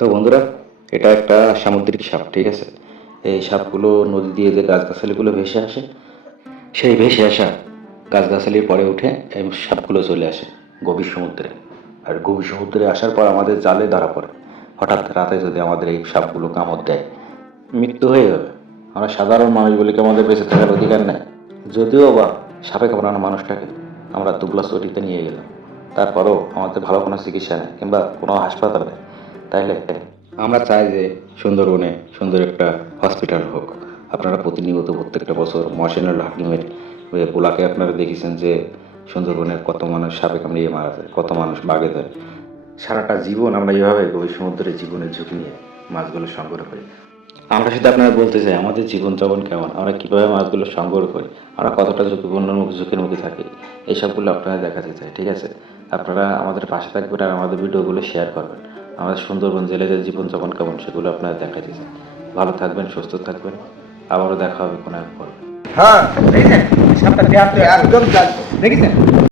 তো বন্ধুরা, এটা একটা সামুদ্রিক সাপ, ঠিক আছে? এই সাপগুলো নদী দিয়ে যে গাছগাছালিগুলো ভেসে আসে, সেই ভেসে আসা গাছগাছালির পরে উঠে এই সাপগুলো চলে আসে গভীর সমুদ্রে। আর গভীর সমুদ্রে আসার পর আমাদের জালে ধরা পড়ে। হঠাৎ রাতে যদি আমাদের এই সাপগুলো কামড় দেয়, মৃত্যু হয়ে যাবে। আমরা সাধারণ মানুষগুলিকে আমাদের বেঁচে থাকার অধিকার নেই। যদিও বা সাপে কামড়ানো মানুষটাকে আমরা দুবলা চটিতে নিয়ে গেলাম, তারপরেও আমাদের ভালো কোনো চিকিৎসা নেই কিংবা কোনো হাসপাতালে, তাইলে আমরা চাই যে সুন্দরবনে সুন্দর একটা হসপিটাল হোক। আপনারা প্রতিনিয়ত প্রত্যেকটা বছর মহাশূন্য হাকিমের পোলাকে আপনারা দেখেছেন যে সুন্দরবনের কত মানুষ সাপে কামড়িয়ে মারা যায়, কত মানুষ বাঘে ধরে। সারাটা জীবন আমরা এইভাবে গভীর সমুদ্রে জীবনের ঝুঁকি নিয়ে মাছগুলো সংগ্রহ করি। আমরা শুধু আপনারা বলতে চাই আমাদের জীবনযাপন কেমন, আমরা কীভাবে মাছগুলো সংগ্রহ করি, আমরা কতটা ঝুঁকির মুখে থাকি, এইসবগুলো আপনারা দেখাতে চাই, ঠিক আছে? আপনারা আমাদের পাশে থাকবেন আর আমাদের ভিডিওগুলো শেয়ার করবেন। আমাদের সুন্দরবন জেলেদের জীবনযাপন কেমন সেগুলো আপনারা দেখাতে চাই। ভালো থাকবেন, সুস্থ থাকবেন, আবারও দেখা হবে কোনো এক পর্বে। হ্যাঁ, দেখেছেন সাপটা একদম দেখেছেন।